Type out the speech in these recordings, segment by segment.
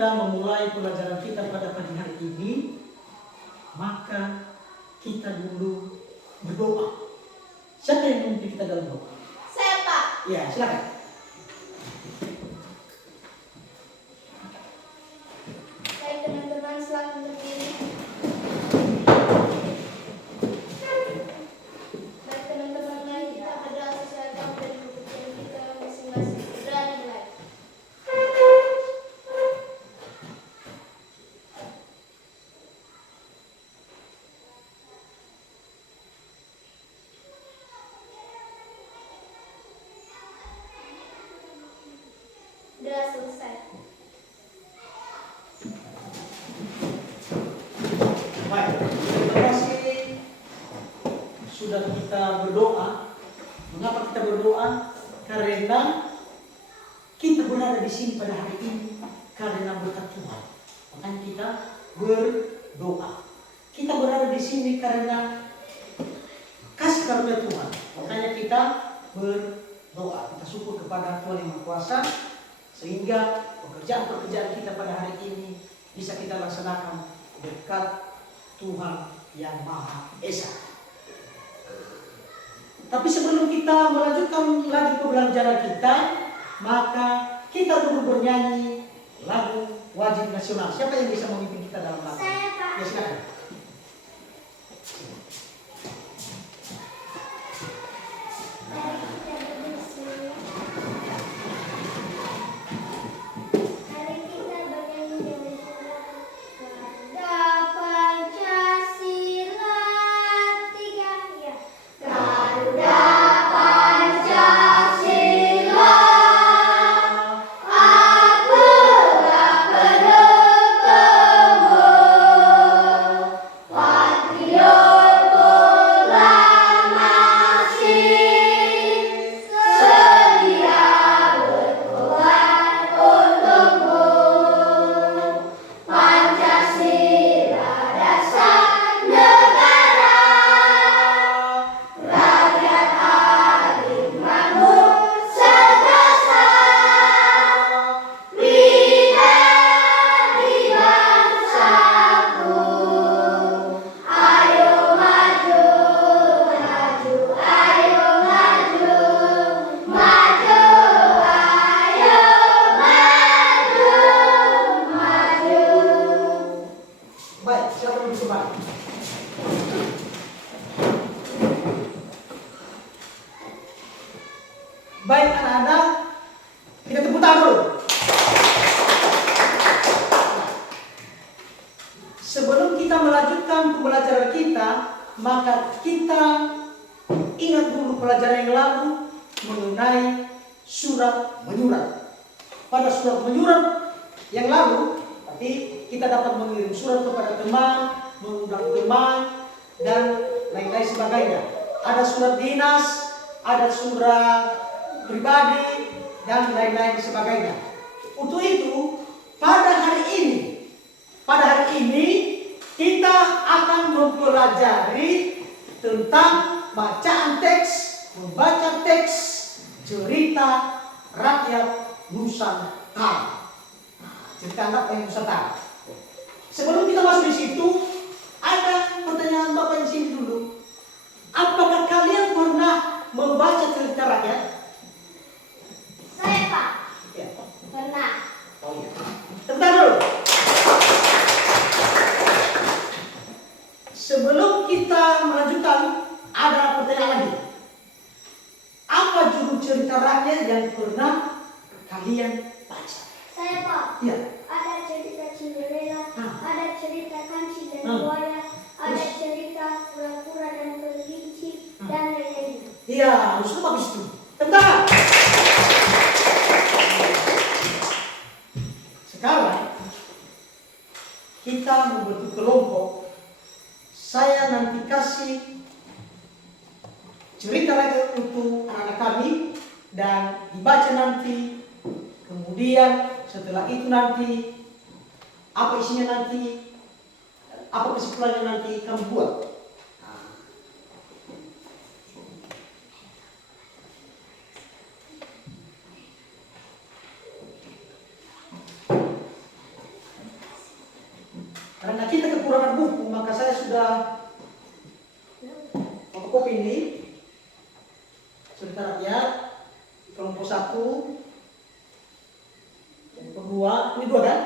kita memulai pelajaran kita pada pagi hari ini, maka kita dulu berdoa. Siapa yang memimpin kita dalam doa? Saya, Pak. Ya, silakan. Baik teman-teman, selamat berdiri. Baik teman-teman, mari kita berdoa sesuai kamu dan kebutuhan kita masing-masing. Berdoa dimulai. Doa selesai. Baik, terima kasih sudah kita berdoa. Mengapa kita berdoa? Karena kita berada di sini pada hari ini karena berkat Tuhan. Makanya kita berdoa. Kita berada di sini karena kasih karunia Tuhan. Makanya kita berdoa. Kita syukur kepada Tuhan yang Maha Kuasa sehingga pekerjaan-pekerjaan kita pada hari ini bisa kita laksanakan berkat Tuhan yang Maha Esa. Tapi sebelum kita melanjutkan lagi pembelajaran kita, maka kita dulu bernyanyi lagu wajib nasional. Siapa yang bisa memimpin kita dalam lagu? Saya, Pak. Ya, silakan. Baik anak-anak, kita tepuk tangan dulu. Sebelum kita melanjutkan pembelajaran kita, maka kita ingat dulu pelajaran yang lalu mengenai surat menyurat. Pada surat menyurat yang lalu, tapi kita dapat mengirim surat kepada teman, mengundang teman, dan lain-lain sebagainya. Ada surat dinas, ada surat pribadi, dan lain-lain sebagainya. Untuk itu, pada hari ini kita akan mempelajari tentang bacaan teks, membaca teks cerita rakyat Nusantara. Cerita rakyat Nusantara. Sebelum kita masuk di situ, ada pertanyaan Bapak di sini dulu. Apakah kalian pernah membaca cerita rakyat? Saya, Pak. Ya. Pernah. Oh iya. Tentang dulu. Sebelum kita melanjutkan, ada pertanyaan lagi. Apa judul cerita rakyat yang pernah kalian baca? Saya, Pak. Iya. Ada cerita Cinderella, ada cerita Kancil dan Buaya, ada Terus? cerita Kura-kura dan Kelinci, dan lain-lain. Iya, harus bagus itu. Tentang. Sekarang kita membentuk kelompok. Saya nanti kasih cerita rakyat untuk anak-anak kami dan dibaca nanti. Kemudian setelah itu nanti apa isinya nanti, apa kesimpulannya nanti kamu buat. fotokopi ini cerita rakyat kelompok 1, kelompok 2, ini 2 kan?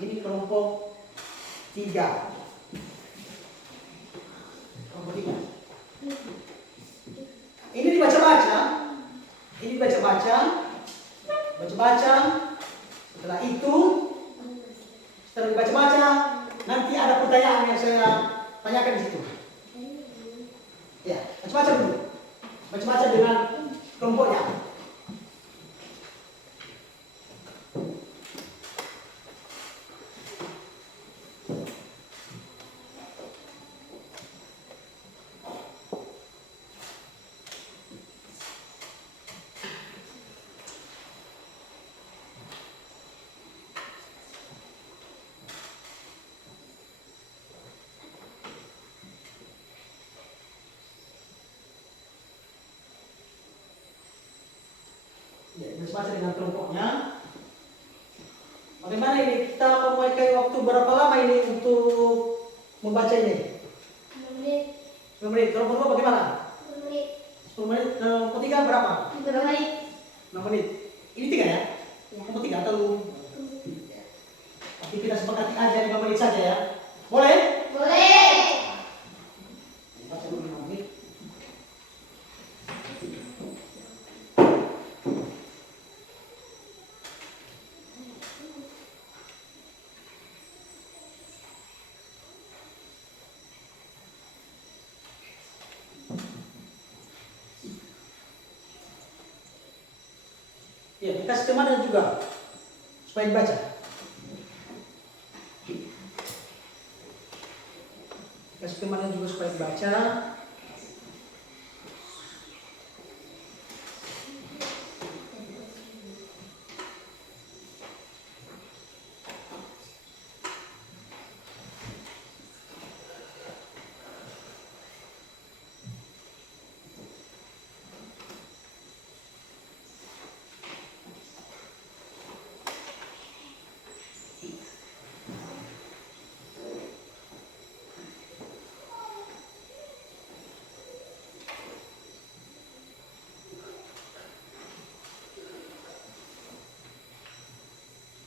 Ini kelompok 3. Kelompok 3. Ini dibaca-baca. Ini baca-baca. Baca-baca. Setelah itu, setelah dibaca-baca, nanti ada pertanyaan yang saya tanyakan di situ. Ya, baca-baca dulu. Baca-baca dengan kelompoknya. Ya, baca dengan kelompoknya. Bagaimana ini? Kita memakai waktu berapa lama ini untuk membaca ini? 10 menit. 10 menit. Kelompok 2 bagaimana? 10 menit. 10 menit. Kelompok 3 berapa? 3 menit. 6 menit. Ini 3 ya? Ya. Kelompok 3 atau? Tapi kita sepakati aja 5 menit saja ya. Boleh? Boleh. Baca dulu 5 menit. Ya, dikasih temannya juga supaya dibaca. Kasih temannya juga supaya dibaca.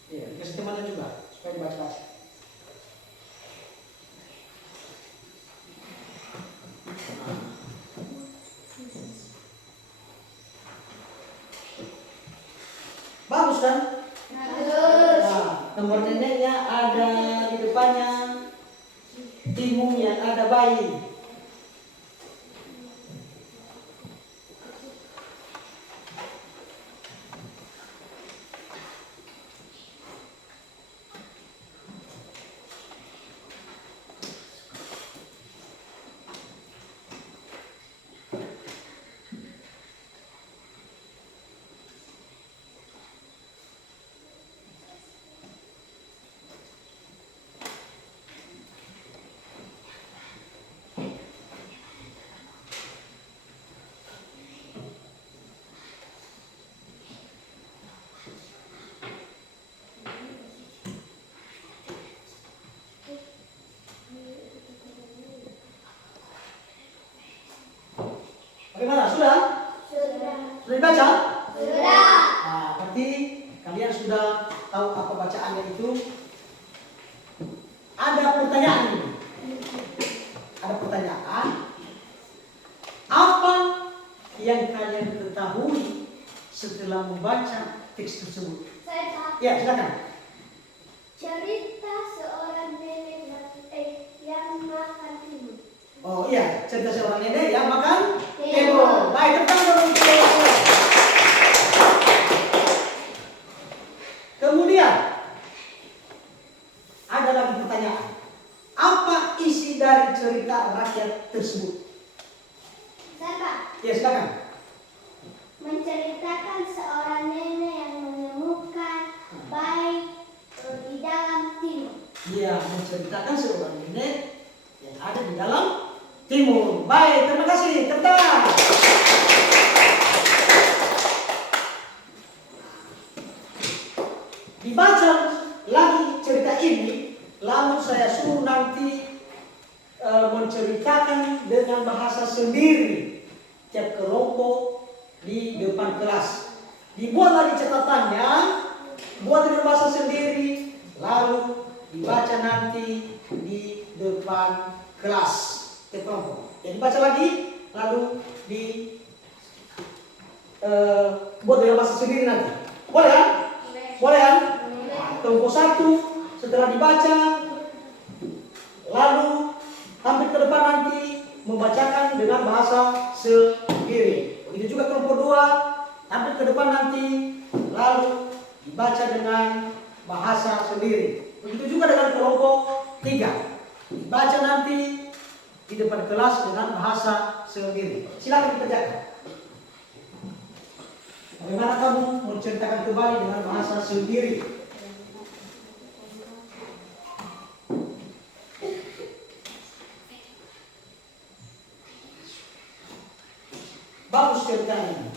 Ya, dikasih temannya juga supaya dibaca-baca. Bagus kan? Bagus. Nah, nomor neneknya ada di depannya, timunnya ada bayi. Bagaimana? Sudah? Sudah. Sudah dibaca? Sudah. Nah, berarti kalian sudah tahu apa bacaannya itu. Ada pertanyaan ini. Ada pertanyaan. Apa yang kalian ketahui setelah membaca teks tersebut? Saya tahu. Ya, silakan. Cerita seorang nenek yang makan timun. Oh iya, cerita seorang nenek yang makan Timun. timun. Baik, tepuk tangan untuk dia. Kemudian ada lagi pertanyaan. Apa isi dari cerita rakyat tersebut? Saya Pak, Ya, silakan. menceritakan seorang nenek yang menemukan bayi di dalam timun. Dia menceritakan seorang nenek yang ada di dalam timun. Baik, terima kasih. Tepuk tangan. Dibaca lagi cerita ini, lalu saya suruh nanti menceritakan dengan bahasa bahasa sendiri tiap kelompok di depan kelas. Dibuatlah di catatannya, buat dengan bahasa sendiri, lalu dibaca nanti di depan kelas tiap kelompok. Jadi baca lagi, lalu di buat dengan bahasa sendiri nanti. Boleh kan? Boleh kan? Nah, kelompok 1 setelah dibaca, lalu hampir ke depan nanti membacakan dengan bahasa sendiri. Begitu juga kelompok 2, hampir ke depan nanti, lalu dibaca dengan bahasa sendiri. Begitu juga dengan kelompok 3, dibaca nanti di depan kelas dengan bahasa sendiri. Silakan dikerjakan. Bagaimana kamu menceritakan kembali dengan bahasa sendiri? Bagus ceritanya.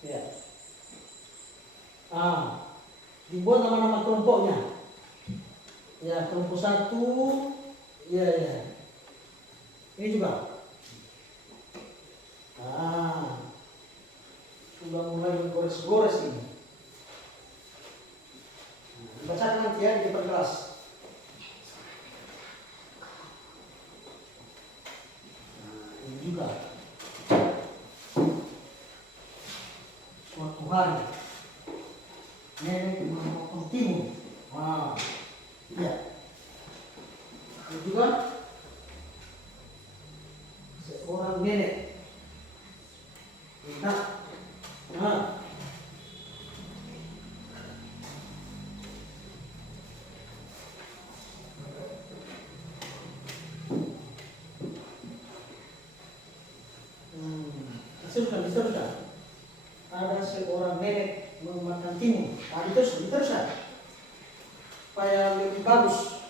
Ya. Dibuat nama-nama kelompoknya. Ya, kelompok 1. Ya. Ini juga. Sudah mulai menggores-gores ini. Bacakan nanti ya di depan kelas. Ini juga. Suatu hari nenek memotong timun. Iya. Ini juga seorang nenek. Diteruskan. Ada seorang nenek memakan timun. Diteruskan. Supaya lebih bagus.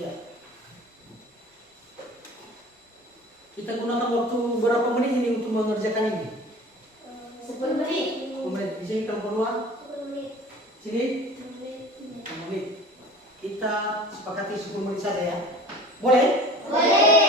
Ya. Kita gunakan waktu berapa menit ini untuk mengerjakan ini? 10 menit. 10 menit. Di sini kelompok 2? 10 menit. Sini? 10 menit. 10 menit. Kita sepakati 10 menit saja ya. Boleh? Boleh.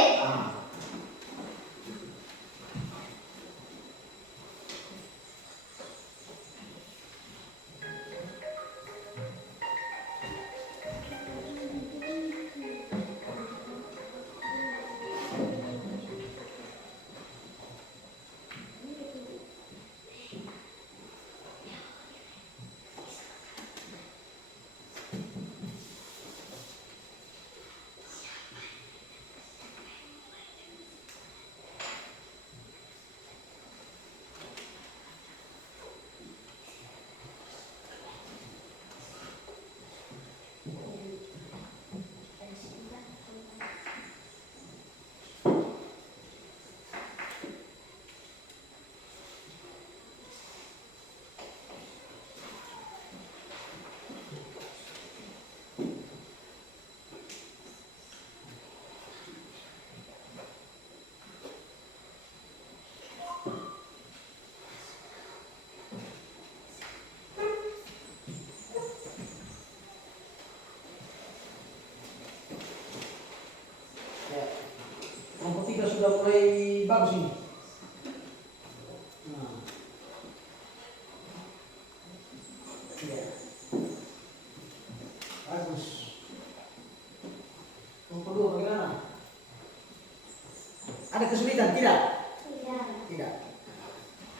Kelompok 3 sudah mulai bagus ini. Nah. Ya. Ada kesulitan? Tidak? Tidak. Tidak.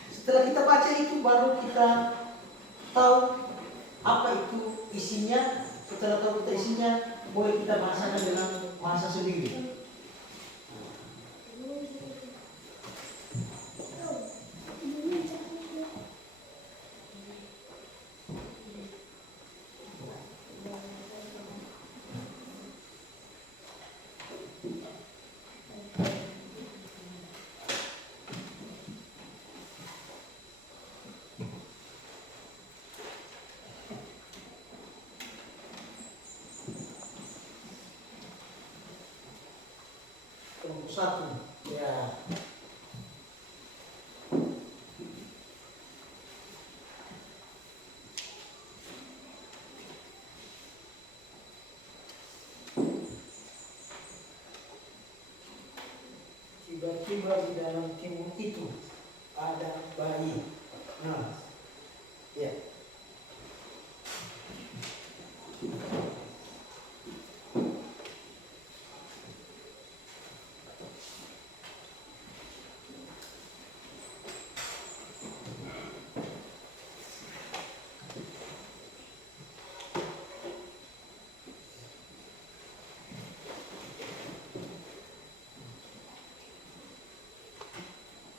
Setelah kita baca itu baru kita tahu apa itu isinya. Setelah tahu kita isinya, boleh kita bahasakan dengan bahasa sendiri. Kelompok 1, ya. Tiba-tiba di dalam timur itu ada bayi. Nah, ya.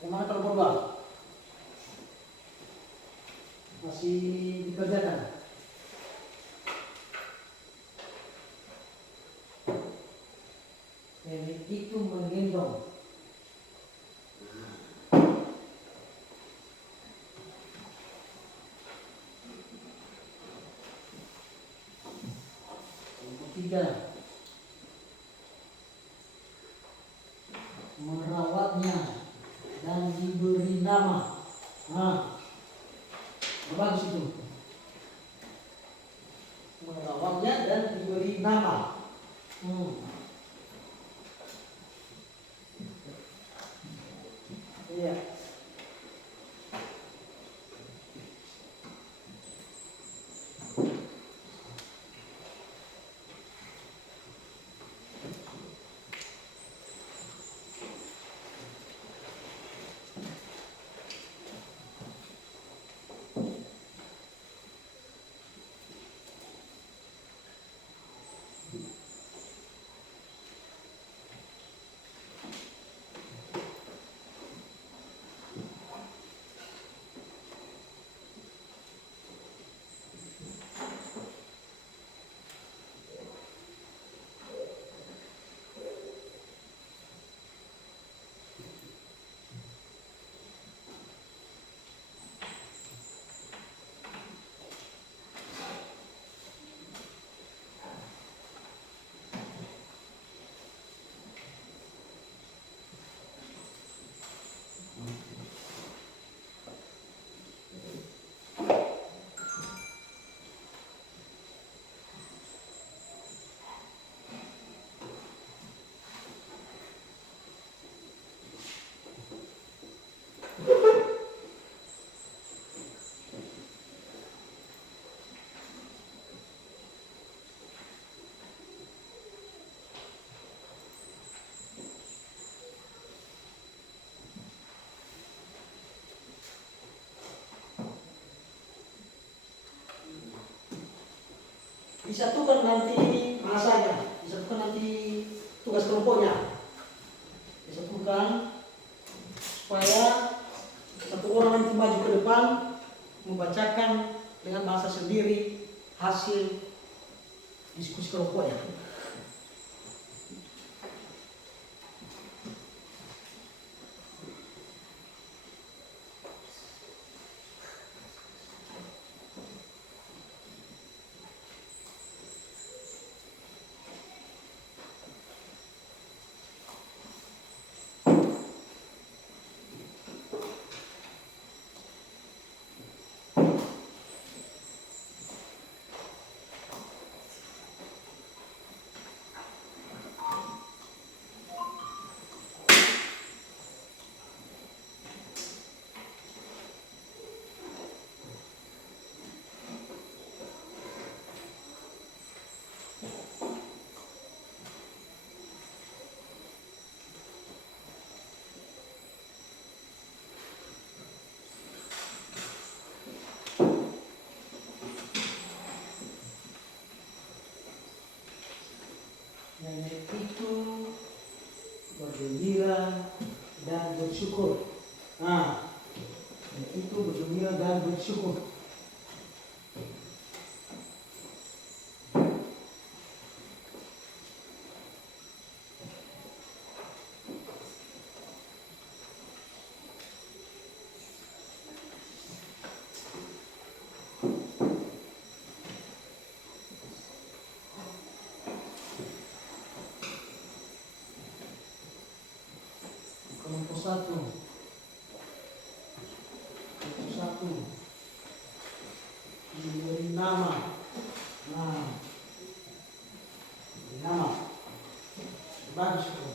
Gimana kalau berubah? Masih dikerjakan? Nenek itu menggendong. Yang ketiga, merawatnya dan diberi nama. Nah, bagus itu. Merawatnya dan diberi nama. Iya. Disatukan nanti bahasanya, disatukan nanti tugas kelompoknya, disatukan supaya satu orang nanti maju ke depan membacakan dengan bahasa sendiri hasil diskusi kelompoknya. Nenek itu bergembira dan bersyukur. Nah, nenek itu bergembira dan bersyukur. Kelompok satu, diberi nama. Nah, diberi nama. Bagus itu.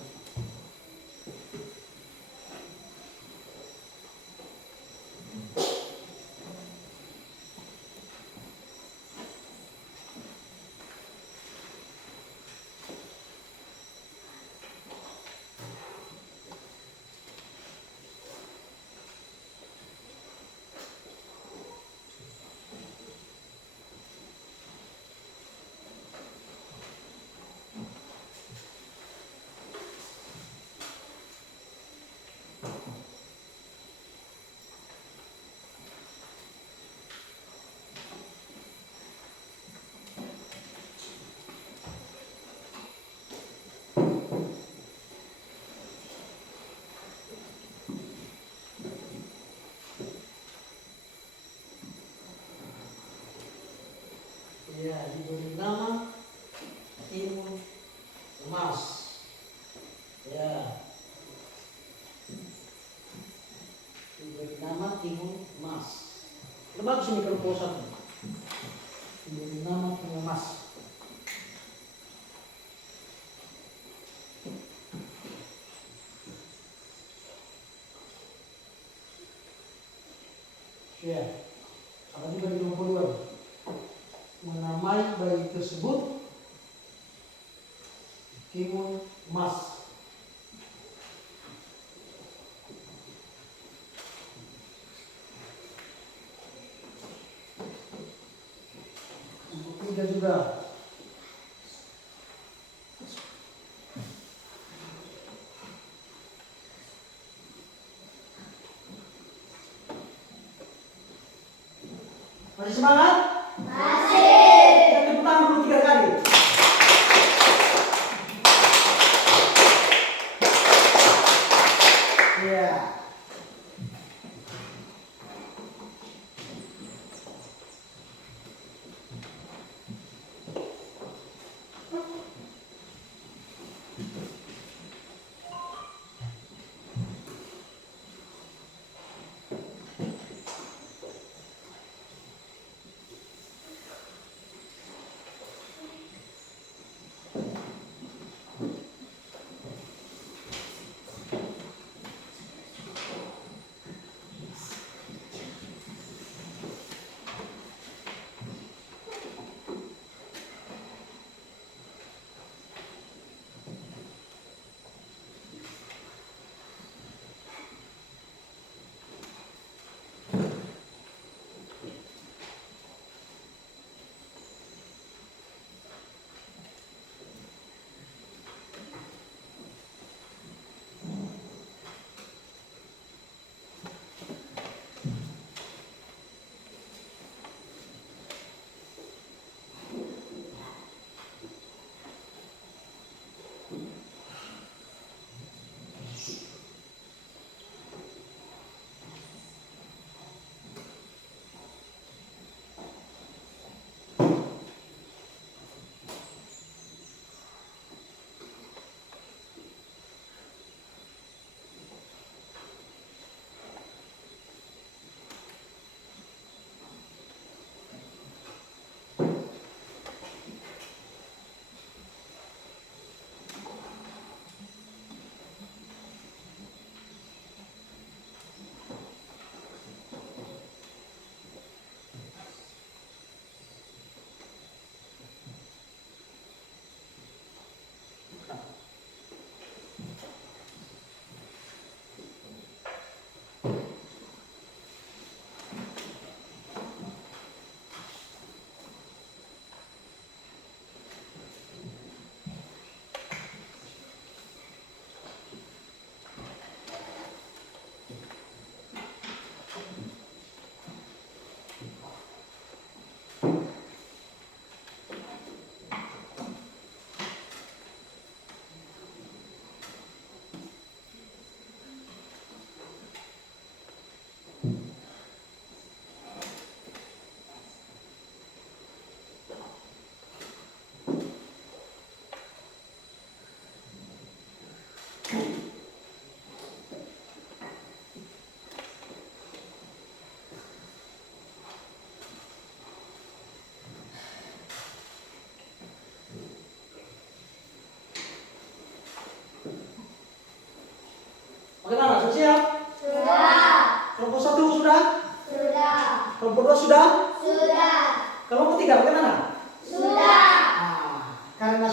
Ya, diberi nama Timun Emas. Ya, diberi nama Timun Emas. Bagus ini kelompok satu. Diberi nama Timun Emas. Ya, ada juga di kelompok dua. Menamai bayi tersebut Timun Emas. Untuk tiga juga. Masih semangat? Kita tepuk tangan dulu 3 kali. Ya.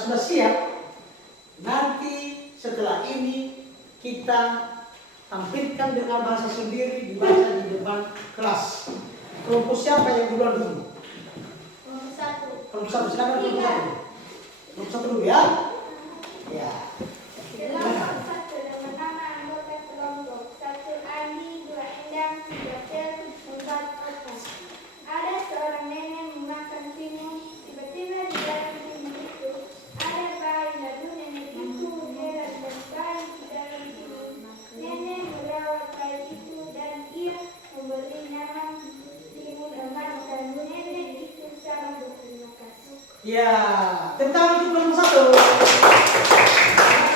sudah siap, nanti setelah ini kita tampilkan dengan bahasa sendiri, dibaca di depan kelas. Kelompok siapa yang duluan dulu? Nomor 1. Kelompok satu, silakan kelompok satu. Kelompok satu dulu ya. Ya. Kelompok 1 nama-nama anggota kelompok. 1 Andi, 2 Endang, 3 Felix, 4 Opa. Ada seorang nenek memakan timun. Tiba-tiba di dalam timun itu ada bayi. Lalu nenek itu heran dan bayi di dalam timun. Nenek merawat bayi itu dan ia memberi nama timun emas dan nenek itu sangat berterima kasih. Ya, tentang itu kelompok satu.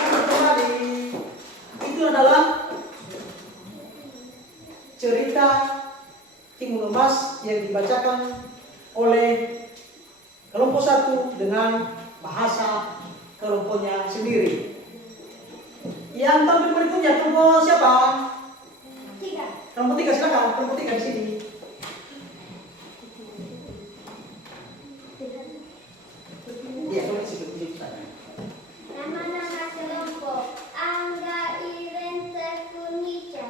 Kembali. Itu adalah cerita timun emas yang dibacakan oleh kelompok satu dengan bahasa kelompoknya sendiri. Yang tampil berikutnya kelompok siapa? 3. Kelompok tiga, silakan. Kelompok tiga di sini. Iya, kelompok tiga. Nama-nama kelompok Angga, Iren, Teguh, Nica.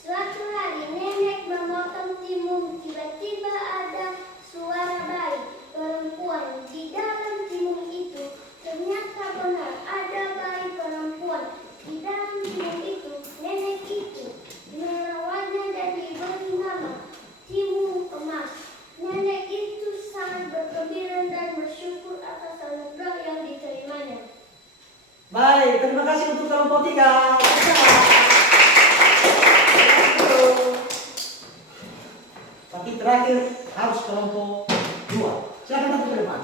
Suatu hari nenek memotong timun. Tiba-tiba ada suara bayi perempuan di dalam timun itu. Ternyata benar ada bayi perempuan di dalam timun itu. Nenek itu merawatnya dan diberi nama timun emas. Nenek itu sangat bergembira dan bersyukur atas anugerah yang diterimanya. Baik, terima kasih untuk kelompok tiga. Tapi terakhir harus kelompok dua. Silakan nanti ke depan.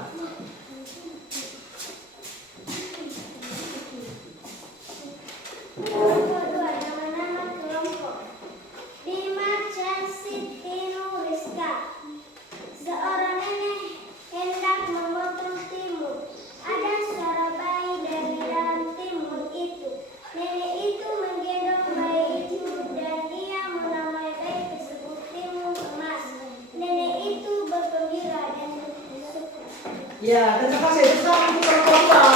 Kelompok 2 nama-nama kelompok. Bima, Chansit, Tinu, Rizka. Seorang nenek hendak memotong timun. Ada suara bayi dari dalam timun itu. Nenek itu menggendong bayi itu dan ia menamai bayi tersebut timun emas. Nenek itu bergembira dan bersyukur. Ya, terima kasih. Sekarang untuk kelompok dua.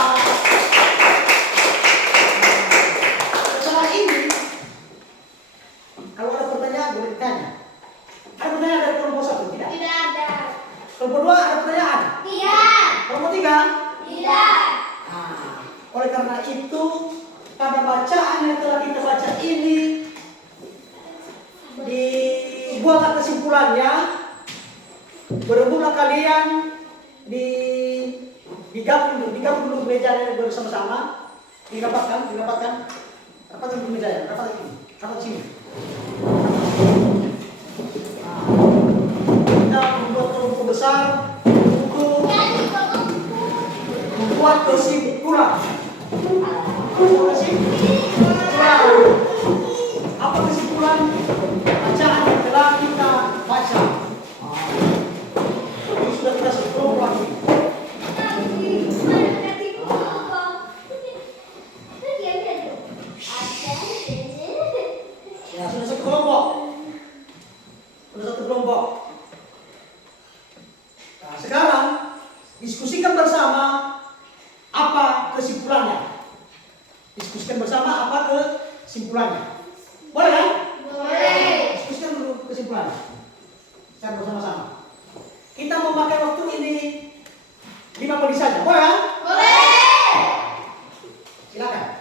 Setelah ini, kalau ada pertanyaan boleh ditanya. Ada pertanyaan dari kelompok satu? Tidak. Tidak ada. Kelompok dua ada pertanyaan? Tidak. Kelompok tiga? Tidak. Nah, oleh karena itu, pada bacaan yang telah kita baca ini, dibuatlah kesimpulannya, berebutlah kalian digabung dulu mejanya bersama-sama, dirapatkan dulu mejanya, rapat sini. Kita membuat kelompok besar untuk membuat kesimpulan. Apa kesimpulan bacaan yang telah kita baca? Ini sudah kita sekelompok lagi. Ya, sudah satu kelompok. Nah, sekarang diskusikan bersama apa kesimpulannya. Boleh kan? Boleh. Diskusikan dulu kesimpulannya. Secara bersama-sama. Kita memakai waktu ini 5 menit saja. Boleh kan? Boleh. Silakan.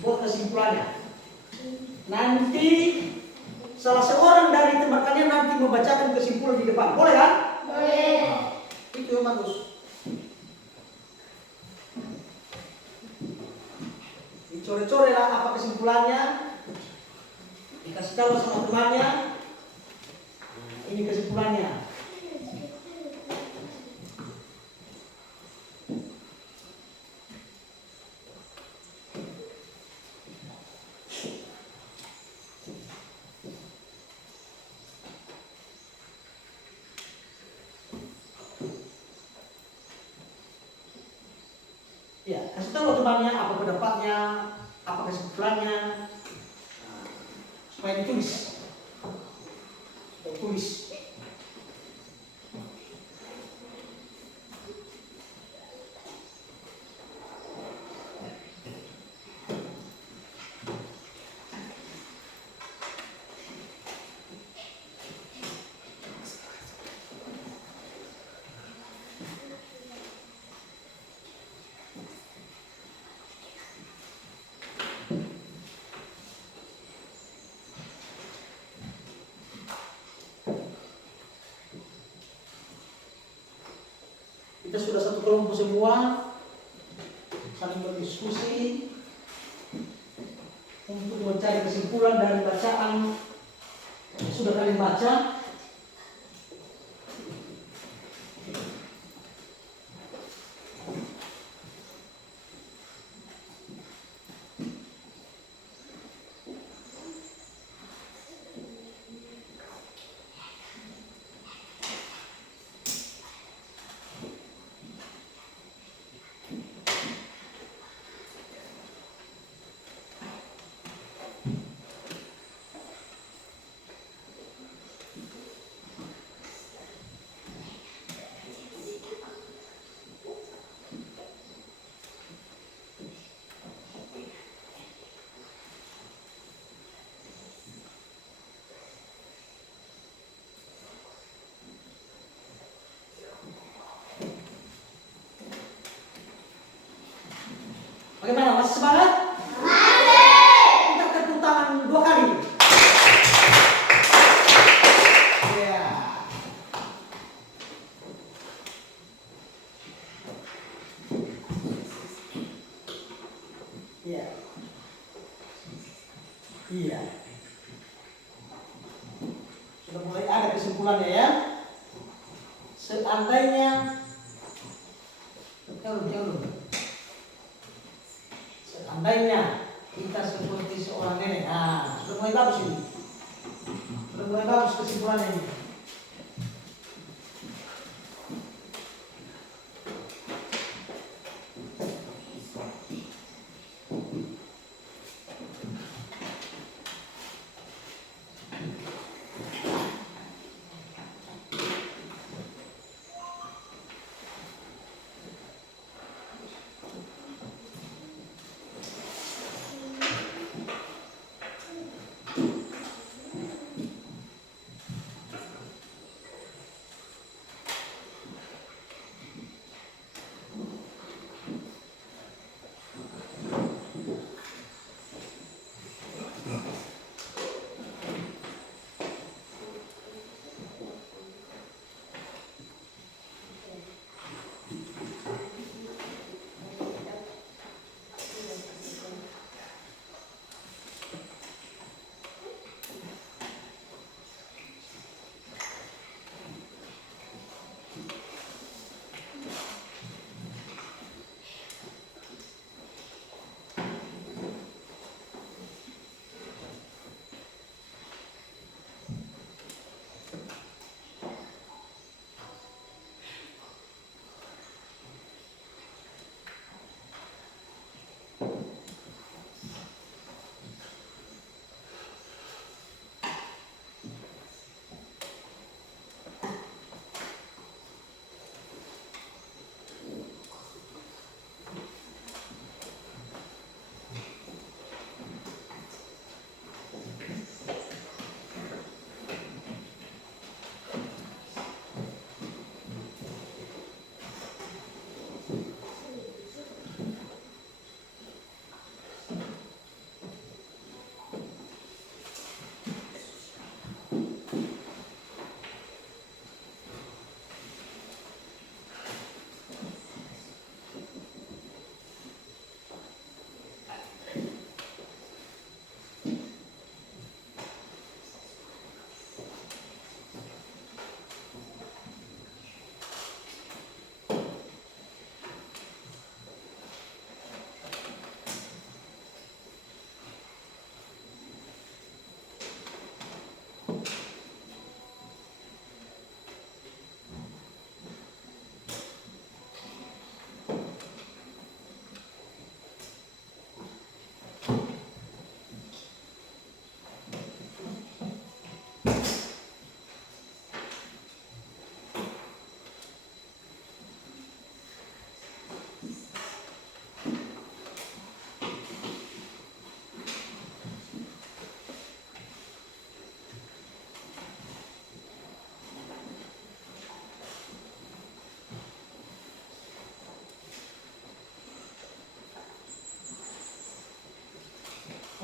Buat kesimpulannya. Nanti salah seorang dari teman kalian nanti membacakan kesimpulan di depan. Boleh kan? Boleh. Itu yang bagus. Dicore-core lah apa kesimpulannya. Dikasih tahu sama temannya. Ini kesimpulannya. Ya, kasih tahu temannya apa pendapatnya, apa kesimpulannya, supaya ditulis. Kita sudah satu kelompok semua, saling berdiskusi untuk mencari kesimpulan dari bacaan yang sudah kalian baca. Bagaimana? Masih semangat? Masih! Kita tepuk tangan 2 kali. Ya. Iya. Iya. Sudah mulai ada kesimpulannya ya. Seandainya seandainya kita seperti seorang nenek, sudah mulai bagus ini. Sudah mulai bagus kesimpulannya ini.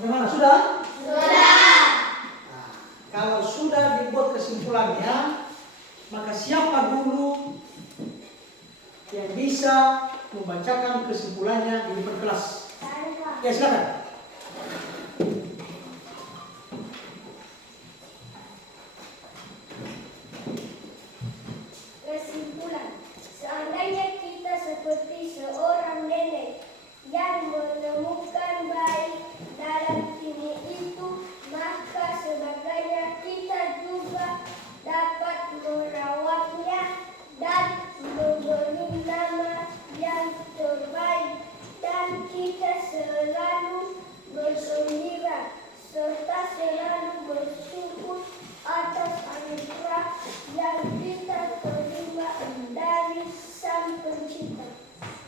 Bagaimana? Sudah? Sudah. Nah, kalau sudah dibuat kesimpulannya, maka siapa dulu yang bisa membacakan kesimpulannya di depan kelas. Ya, silakan. Kesimpulan, seandainya kita seperti seorang nenek yang menemukan bayi dalam tini itu, maka sebagainya kita juga dapat merawatnya dan memberi nama yang terbaik, dan kita selalu bergembira serta selalu bersyukur atas anugerah yang kita terima dari Sang Pencipta.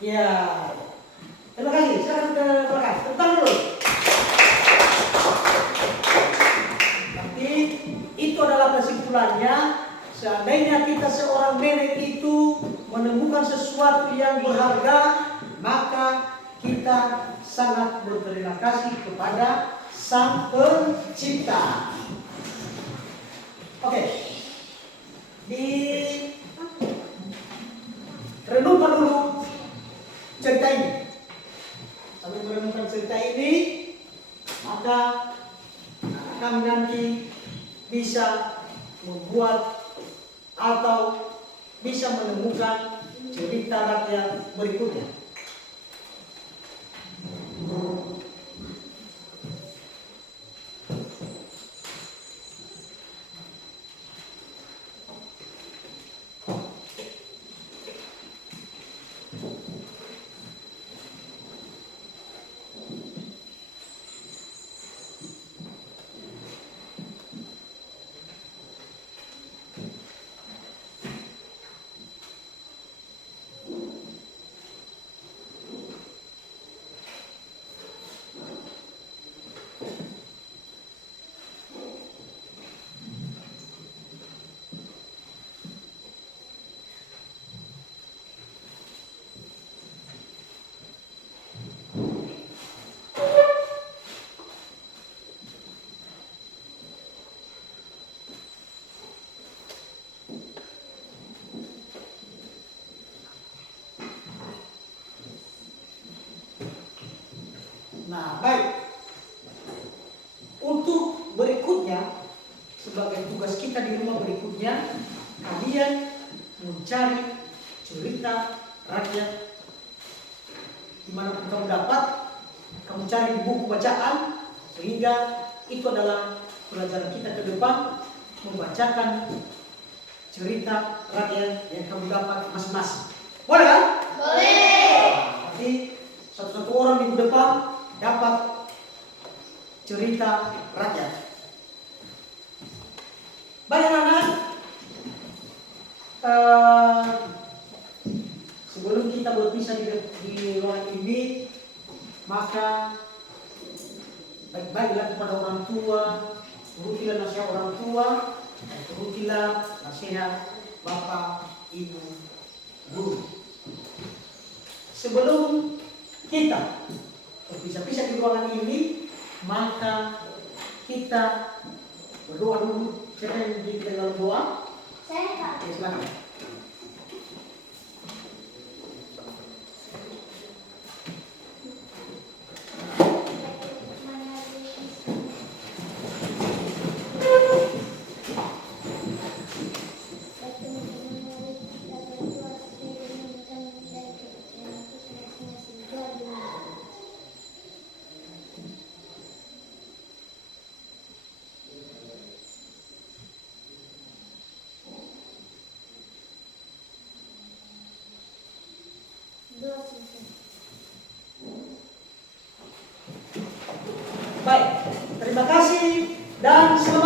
Ya, terima kasih. Silakan ke belakang. Tentang dulu. Nanti itu adalah kesimpulannya. Seandainya kita seorang nenek itu menemukan sesuatu yang berharga, maka kita sangat berterima kasih kepada Sang Pencipta. Oke. Di renungkan dulu cerita ini. Sambil merenungkan cerita ini, maka kami nanti bisa membuat atau bisa menemukan cerita rakyat berikutnya. Nah, baik. Untuk berikutnya, sebagai tugas kita di rumah berikutnya, kalian mencari cerita rakyat dimanapun kamu dapat, kamu cari di buku bacaan, sehingga itu adalah pelajaran kita ke depan, membacakan cerita rakyat yang kamu dapat masing-masing. Boleh kan? Boleh. Nanti satu-satu orang minggu depan dapat cerita rakyat. Baik anak-anak, sebelum kita berpisah di ruangan ini, maka baik-baiklah kepada orang tua, turutilah nasihat orang tua, dan turutilah nasihat bapak, ibu, guru. Sebelum kita berpisah-pisah di ruangan ini, maka kita berdoa dulu. Siapa yang kita dalam doa? Saya Pak. Ya, silakan. Baik, terima kasih dan semoga